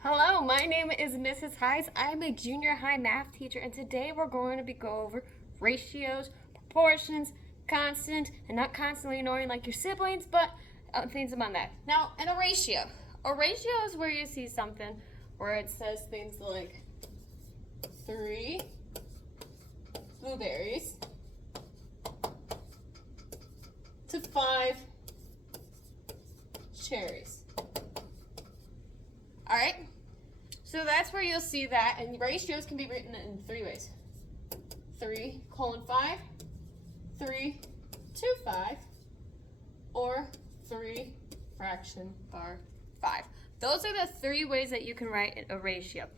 Hello, my name is Mrs. Heiss. I'm a junior high math teacher, and today we're going to go over ratios, proportions, constant, and not constantly annoying like your siblings, but things among that. Now, in a ratio is where you see something where it says things like 3 blueberries to 5 cherries. All right, so that's where you'll see that, and ratios can be written in 3 ways. 3:5, 3 to 5, or 3 fraction bar 5. Those are the 3 ways that you can write a ratio.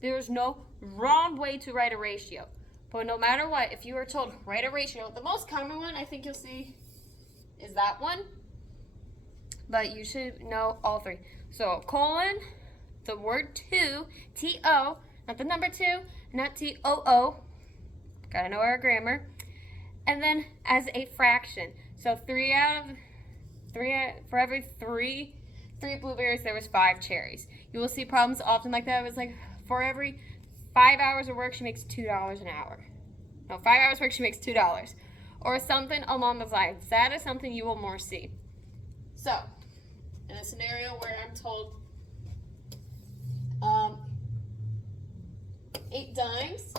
There's no wrong way to write a ratio, but no matter what, if you are told write a ratio, the most common one I think you'll see is that one, but you should know all 3. So colon, the word 2, T-O, not the number 2, not T-O-O, gotta know our grammar, and then as a fraction. So for every three blueberries, there was 5 cherries. You will see problems often like that. It was like, for every 5 hours of work, she makes $2 an hour. No, 5 hours of work, she makes $2. Or something along those lines. That is something you will more see. So, in a scenario where I'm told 8 dimes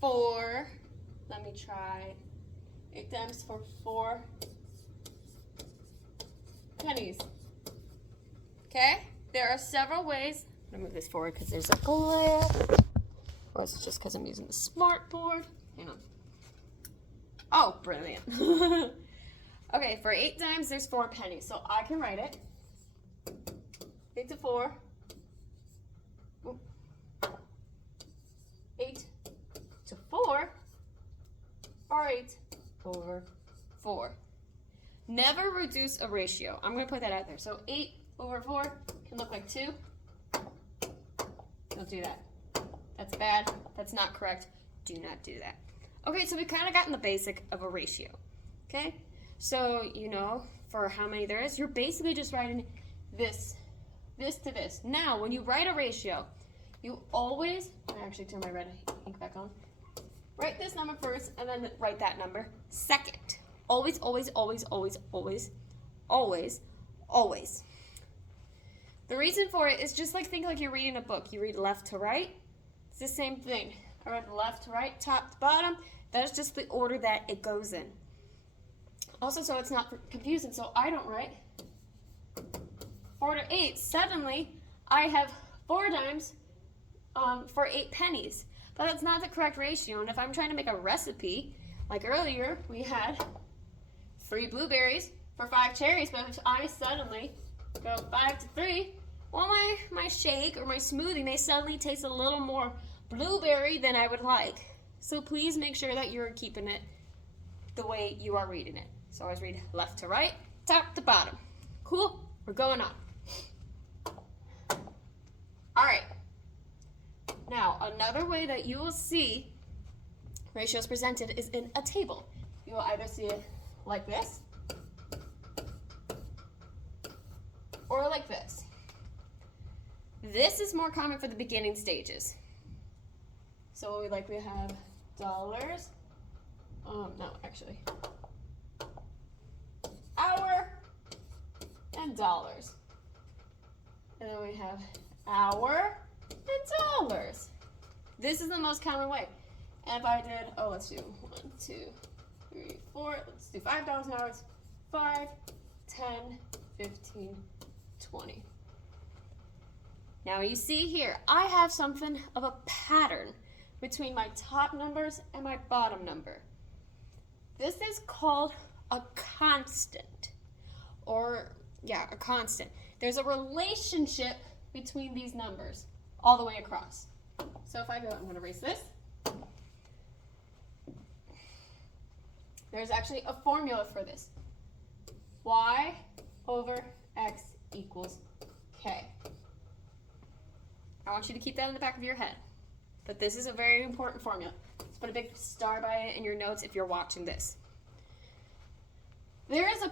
for, let me try, 8 dimes for 4 pennies. Okay? There are several ways. I'm gonna move this forward because there's a glare. Or is it just because I'm using the smart board? Hang on. Oh, brilliant. Okay, for 8 dimes, there's 4 pennies. So I can write it. 8 to 4. 8 to 4. Or 8 over 4. Never reduce a ratio. I'm going to put that out there. So 8 over 4 can look like 2. Don't do that. That's bad. That's not correct. Do not do that. Okay, so we've kind of gotten the basic of a ratio. Okay? So, you know, for how many there is, you're basically just writing this to this. Now, when you write a ratio, you always, I actually turn my red ink back on, write this number first and then write that number second. Always, always, always, always, always, always, always. The reason for it is just like, think like you're reading a book. You read left to right. It's the same thing. I read left to right, top to bottom. That is just the order that it goes in. Also, so it's not confusing, so I don't write 4 to 8. Suddenly, I have 4 dimes for 8 pennies. But that's not the correct ratio. And if I'm trying to make a recipe, like earlier, we had 3 blueberries for 5 cherries, but if I suddenly go 5 to 3, well, my shake or my smoothie may suddenly taste a little more blueberry than I would like. So please make sure that you're keeping it the way you are reading it. So always read left to right, top to bottom. Cool? We're going on. All right. Now, another way that you will see ratios presented is in a table. You will either see it like this or like this. This is more common for the beginning stages. So we have dollars. No, actually. Hour and dollars. And then we have hour and dollars. This is the most common way. And if I did, let's do 1, 2, 3, 4. Let's do $5 an hour. It's 5, 10, 15, 20. Now you see here, I have something of a pattern between my top numbers and my bottom number. This is called a constant, a constant. There's a relationship between these numbers all the way across. So if I go, I'm going to erase this. There's actually a formula for this. Y over X equals K. I want you to keep that in the back of your head. But this is a very important formula. Let's put a big star by it in your notes if you're watching this. There is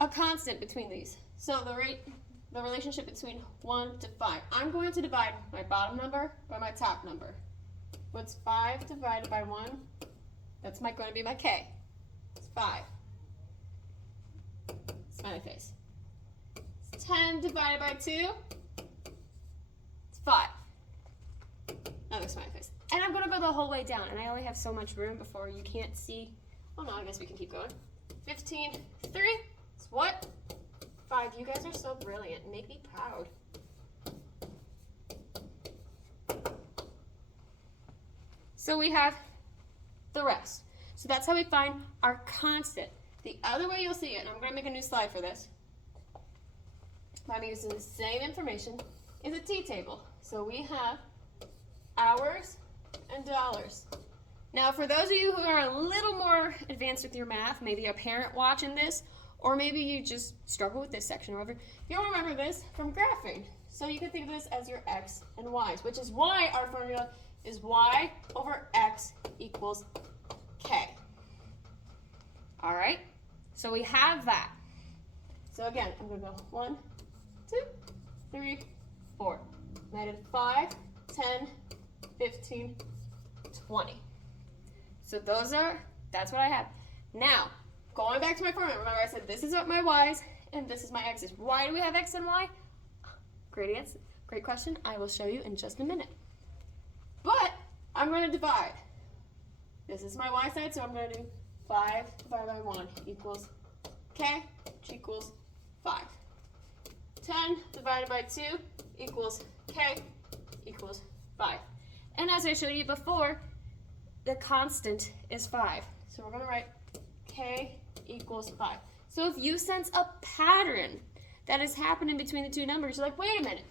a constant between these. So the rate the relationship between 1 to 5. I'm going to divide my bottom number by my top number. What's 5 divided by 1? That's going to be my K. It's 5. Smiley face. It's 10 divided by 2. It's 5. Another smiley face. And I'm going to go the whole way down, and I only have so much room before you can't see. Oh no, I guess we can keep going. 15, 3. It's what? 5. You guys are so brilliant. Make me proud. So we have the rest. So that's how we find our constant. The other way you'll see it, and I'm going to make a new slide for this, I'm using the same information, is a T-table. So we have hours and dollars. Now, for those of you who are a little more advanced with your math, maybe a parent watching this, or maybe you just struggle with this section or whatever, you'll remember this from graphing. So you can think of this as your X and Y's, which is why our formula is Y over X equals K. All right, so we have that. So again, I'm gonna go 1, 2, 3, 4. And I did 5, 10, 15, 20. So that's what I have. Now, going back to my formula, remember I said this is what my Y's and this is my X's. Why do we have X and Y? Great answer, great question. I will show you in just a minute. But I'm going to divide. This is my Y side, so I'm going to do 5 divided by 1 equals K, which equals 5. 10 divided by 2 equals K equals 5. And as I showed you before, the constant is 5. So we're going to write K equals 5. So if you sense a pattern that is happening between the two numbers, you're like, wait a minute,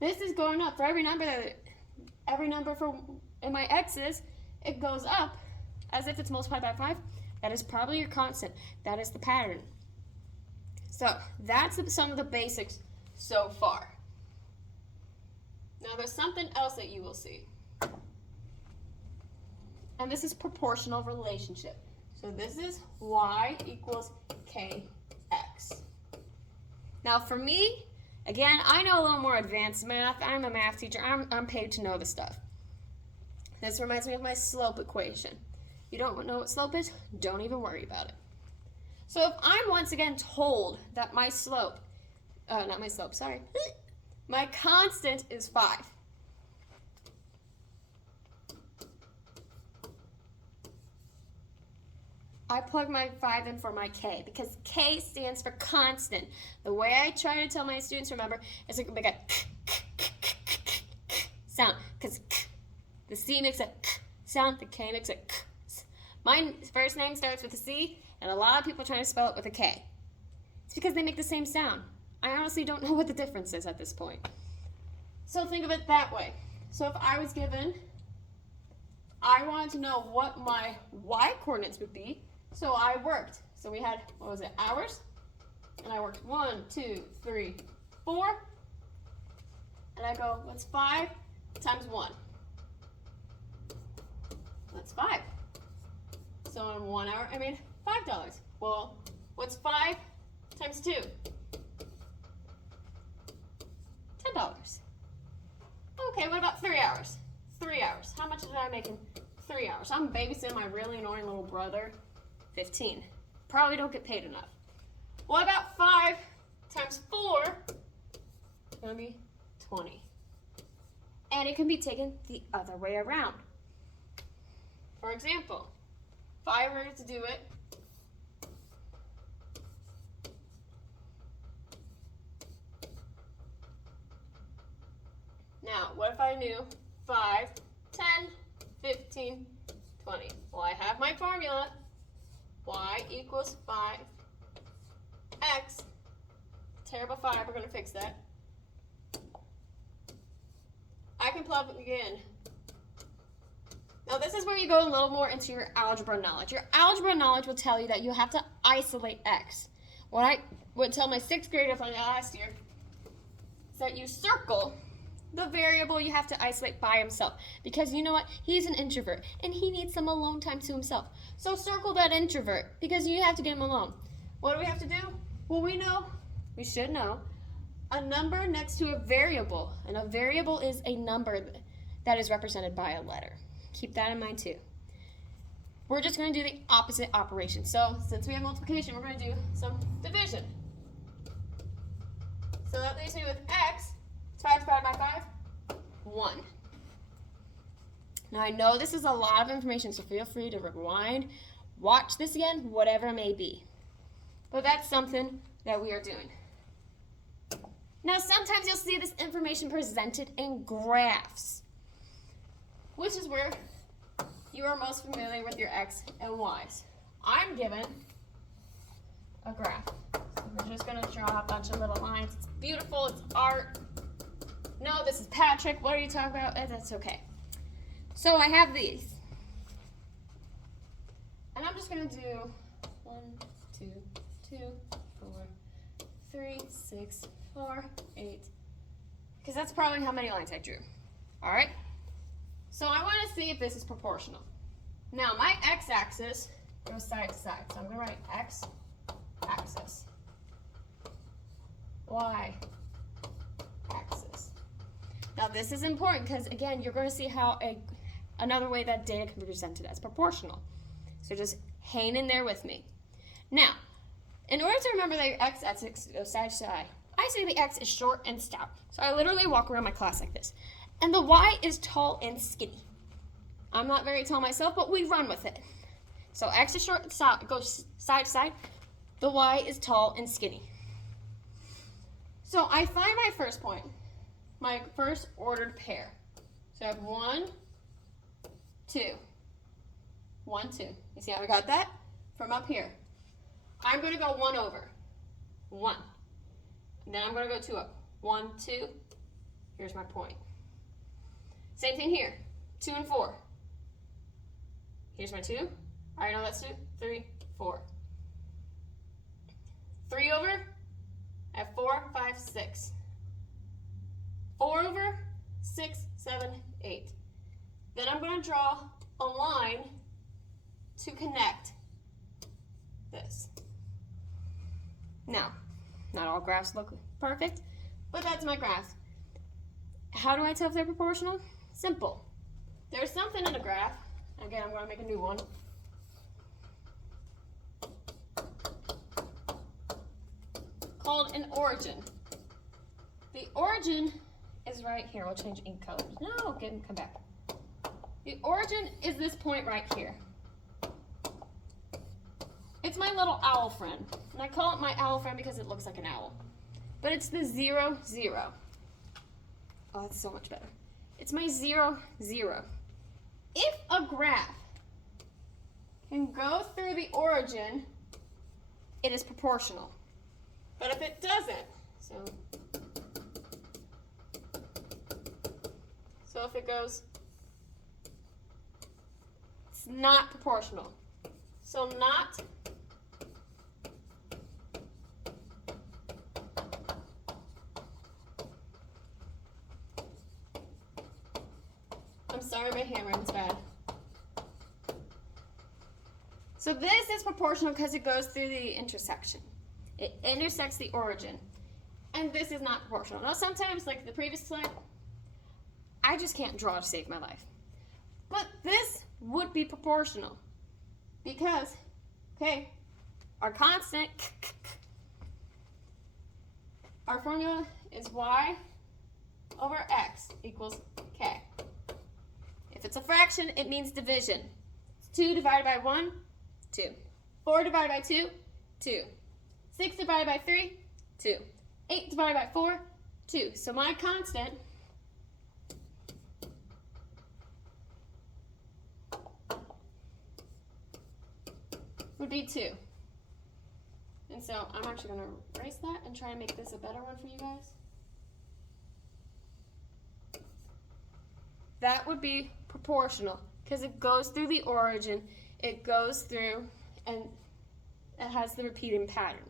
this is going up. For every number for in my X's, it goes up as if it's multiplied by 5. That is probably your constant. That is the pattern. So that's some of the basics so far. Now there's something else that you will see. And this is proportional relationship. So this is Y equals KX. Now for me, again, I know a little more advanced math. I'm a math teacher. I'm paid to know the stuff. This reminds me of my slope equation. If you don't know what slope is, don't even worry about it. So if I'm once again told that my slope, my constant is 5. I plug my 5 in for my K because K stands for constant. The way I try to tell my students, remember, is to make a sound because the C makes a sound, the K makes a My first name starts with a C, and a lot of people try to spell it with a K. It's because they make the same sound. I honestly don't know what the difference is at this point. So think of it that way. So if I was given, I wanted to know what my Y coordinates would be, so I worked. So we had, hours? And I worked 1, 2, 3, 4. And I go, what's 5 times 1? That's 5. So in 1 hour, I made $5. Well, what's 5 times 2? $10. Okay, what about 3 hours? 3 hours. How much did I make in 3 hours? I'm babysitting my really annoying little brother. 15. Probably don't get paid enough. What about 5 times 4? It's going to be 20. And it can be taken the other way around. For example, if I were to do it, now, what if I knew 5, 10, 15, 20? Well, I have my formula. Y equals 5x. Terrible 5, we're going to fix that. I can plug in. Now, this is where you go a little more into your algebra knowledge. Your algebra knowledge will tell you that you have to isolate x. What I would tell my 6th graders last year is that you circle the variable you have to isolate by himself. Because you know what? He's an introvert, and he needs some alone time to himself. So circle that introvert, because you have to get him alone. What do we have to do? Well, we should know, a number next to a variable, and a variable is a number that is represented by a letter. Keep that in mind too. We're just going to do the opposite operation. So since we have multiplication, we're going to do some division. So that leaves me with x. It's 5 divided by 5, 1. Now I know this is a lot of information, so feel free to rewind, watch this again, whatever it may be. But that's something that we are doing. Now sometimes you'll see this information presented in graphs, which is where you are most familiar with your x and y's. I'm given a graph. So we're just going to draw a bunch of little lines. It's beautiful, it's art. No, this is Patrick. What are you talking about? That's okay. So I have these. And I'm just going to do 1, 2, 2, 4, 3, 6, 4, 8. Because that's probably how many lines I drew. All right? So I want to see if this is proportional. Now my x-axis goes side to side. So I'm going to write x-axis. Y-axis. Now this is important because, again, you're going to see how another way that data can be presented as proportional. So just hang in there with me. Now, in order to remember that your x-axis goes side to side, I say the x is short and stout. So I literally walk around my class like this. And the y is tall and skinny. I'm not very tall myself, but we run with it. So x is short and stout, it goes side to side. The y is tall and skinny. So I find my first point, my first ordered pair. So I have 1, 2. 1, 2. You see how I got that? From up here. I'm going to go 1 over. 1. And then I'm going to go 2 up. 1, 2. Here's my point. Same thing here. 2 and 4. Here's my 2. I know that's 2. 3, 4. 3 over. I have 4, 5, 6. 4 over. 6, 7, 8. Then I'm going to draw a line to connect this. Now, not all graphs look perfect, but that's my graph. How do I tell if they're proportional? Simple. There's something in a graph. Again, I'm going to make a new one. Called an origin. The origin is right here. We'll change ink colors. No, come back. The origin is this point right here. It's my little owl friend. And I call it my owl friend because it looks like an owl. But it's the 0, 0. Oh, that's so much better. It's my 0, 0. If a graph can go through the origin, it is proportional. But if it doesn't, so if it goes, it's not proportional. So not I'm sorry, my handwriting's bad. So this is proportional because it goes through the intersection. It intersects the origin. And this is not proportional. Now sometimes, like the previous slide, I just can't draw to save my life. But this would be proportional. Because, okay, our constant, our formula is y over x equals k. If it's a fraction, it means division. It's 2 divided by 1, 2. 4 divided by 2, 2. 6 divided by 3, 2. 8 divided by 4, 2. So my constant would be 2. And so I'm actually going to erase that and try and make this a better one for you guys. That would be proportional because it goes through the origin, it goes through, and it has the repeating pattern.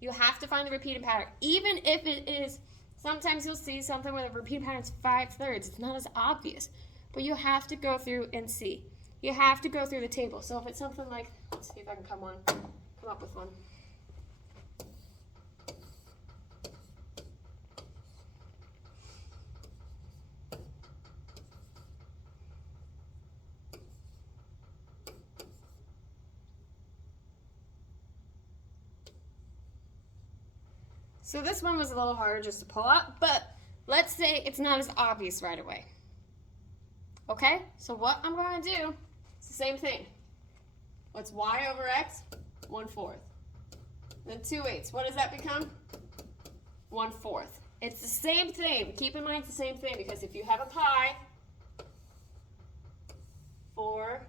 You have to find the repeating pattern. Even if it is, sometimes you'll see something where the repeating pattern is 5/3. It's not as obvious, but you have to go through and see. You have to go through the table. So if it's something like, let's see if I can come up with one. So this one was a little harder just to pull up, but let's say it's not as obvious right away. Okay, so what I'm going to do is the same thing. What's y over x? 1/4. Then 2/8. What does that become? 1/4. It's the same thing. Keep in mind it's the same thing because if you have a pie, 4,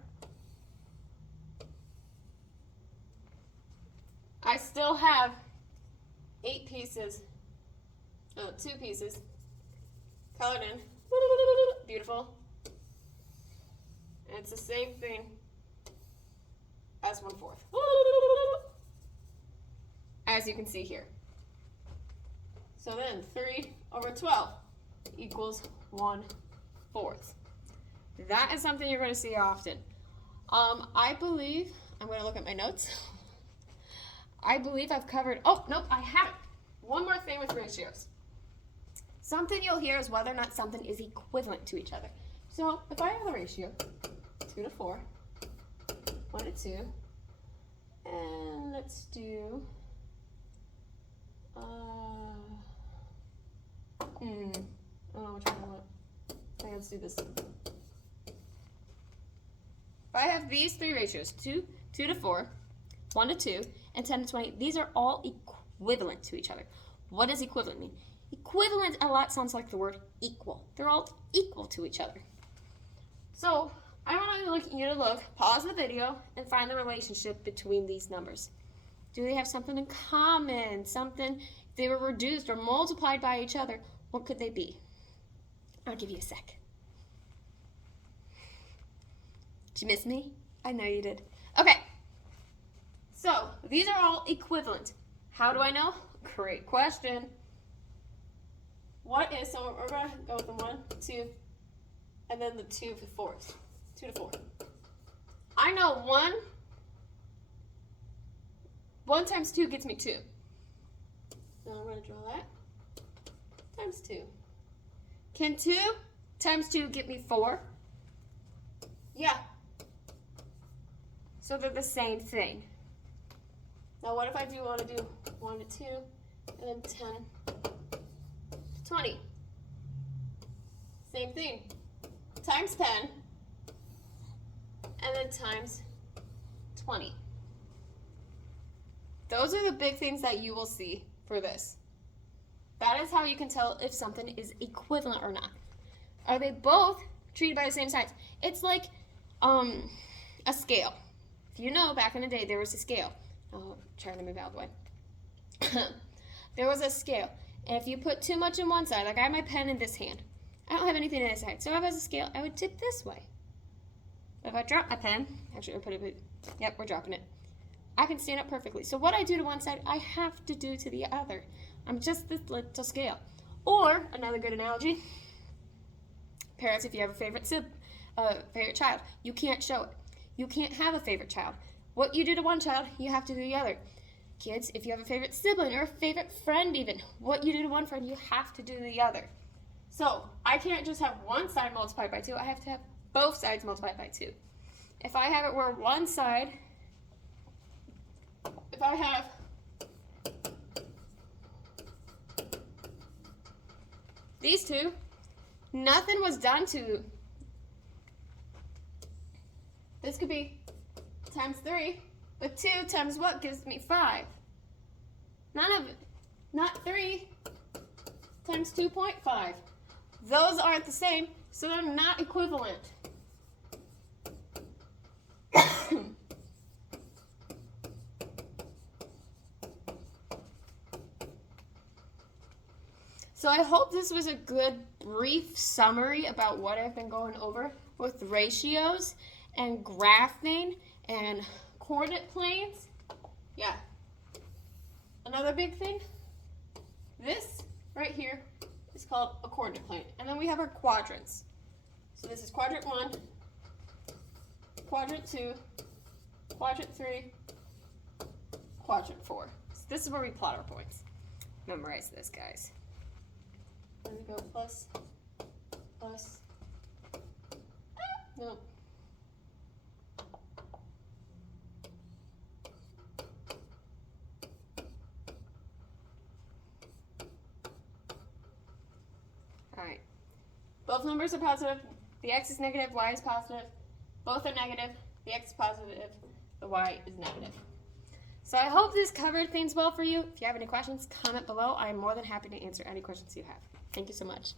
I still have 8 pieces, 2 pieces colored in. Beautiful. And it's the same thing as 1/4. As you can see here. So then 3/12 equals 1/4. That is something you're going to see often. I believe, I'm going to look at my notes. I believe I've covered, oh, nope, I haven't. One more thing with ratios. Something you'll hear is whether or not something is equivalent to each other. So if I have a ratio, 2/4, 1/2, and let's do, oh, which one I want? Okay, let's do this. If I have these 3 ratios, 2/4, 1/2, and 10/20, these are all equivalent to each other. What does equivalent mean? Equivalent a lot sounds like the word equal. They're all equal to each other. So I want you to look, pause the video, and find the relationship between these numbers. Do they have something in common? Something, if they were reduced or multiplied by each other, what could they be? I'll give you a sec. Did you miss me? I know you did. Okay. So these are all equivalent. How do I know? Great question. What is, so we're going to go with the 1, 2, and then the 2/4. 2/4. I know 1 times 2 gets me 2. So I'm going to draw that. Times 2. Can 2 times 2 get me 4? Yeah. So they're the same thing. Now what if I do want to do 1 to 2, and then 10 to 20? Same thing. Times 10, and then times 20. Those are the big things that you will see for this. That is how you can tell if something is equivalent or not. Are they both treated by the same size? It's like a scale. If you know, back in the day, there was a scale. Oh, trying to move out of the way. There was a scale. And if you put too much in one side, like I have my pen in this hand. I don't have anything in this side. So if I was a scale, I would tip this way. If I drop my pen, actually, I'll put it, yep, we're dropping it. I can stand up perfectly. So what I do to one side, I have to do to the other. I'm just this little scale. Or, another good analogy, parents, if you have a favorite child, you can't show it. You can't have a favorite child. What you do to one child, you have to do to the other. Kids, if you have a favorite sibling or a favorite friend even, what you do to one friend, you have to do to the other. So, I can't just have one side multiplied by 2, I have to have both sides multiplied by 2. If I have it where one side, if I have these two, nothing was done to, this could be times 3, but 2 times what gives me 5? None of it. Not 3 times 2.5. Those aren't the same, so they're not equivalent. So I hope this was a good brief summary about what I've been going over with ratios and graphing and coordinate planes. Yeah. Another big thing, this right here is called a coordinate plane. And then we have our quadrants. So this is quadrant 1, quadrant 2, quadrant 3, quadrant 4. So this is where we plot our points. Memorize this, guys. Then we go plus, plus, nope. All right. Both numbers are positive. The x is negative, y is positive. Both are negative. The x is positive, the y is negative. So I hope this covered things well for you. If you have any questions, comment below. I am more than happy to answer any questions you have. Thank you so much.